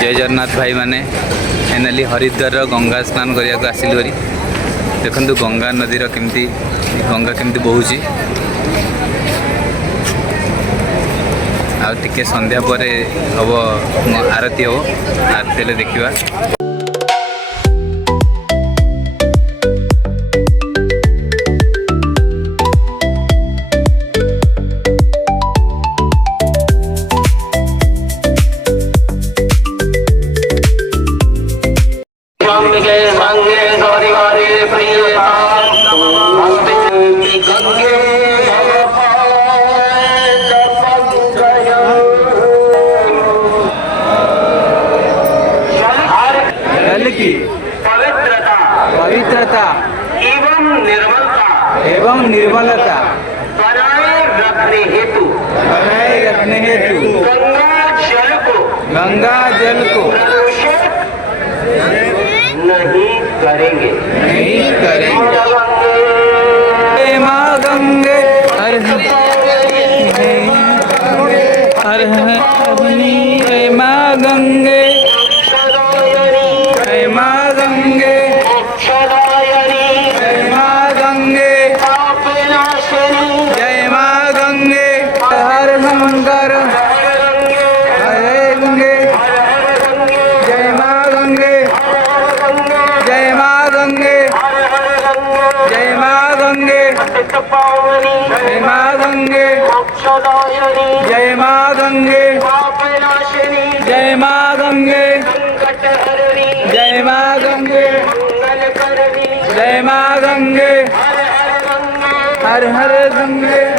जय जगन्नाथ भाई माने फाइनाली हरिद्वार गंगा स्नान करने को आसिलु भारी देखु गंगा नदीर केमती गंगा केमती बहुची आके संध्या पर हम आरती हम आरती देखा पवित्रता एवं निर्मलता बनाए रखने हेतु गंगा जल को नहीं करेंगे माँ गंगे हर माँ गंगे माँ गंगे जय माँ गंगे हर शंकर हरे गंगे जय माँ गंगे जय माँ गंगे जय माँ गंगे जय माँ गंगे जय माँ गंगे जय माँ गंगे जय माँ गंगे जय माँ गंगे हर हर गंगे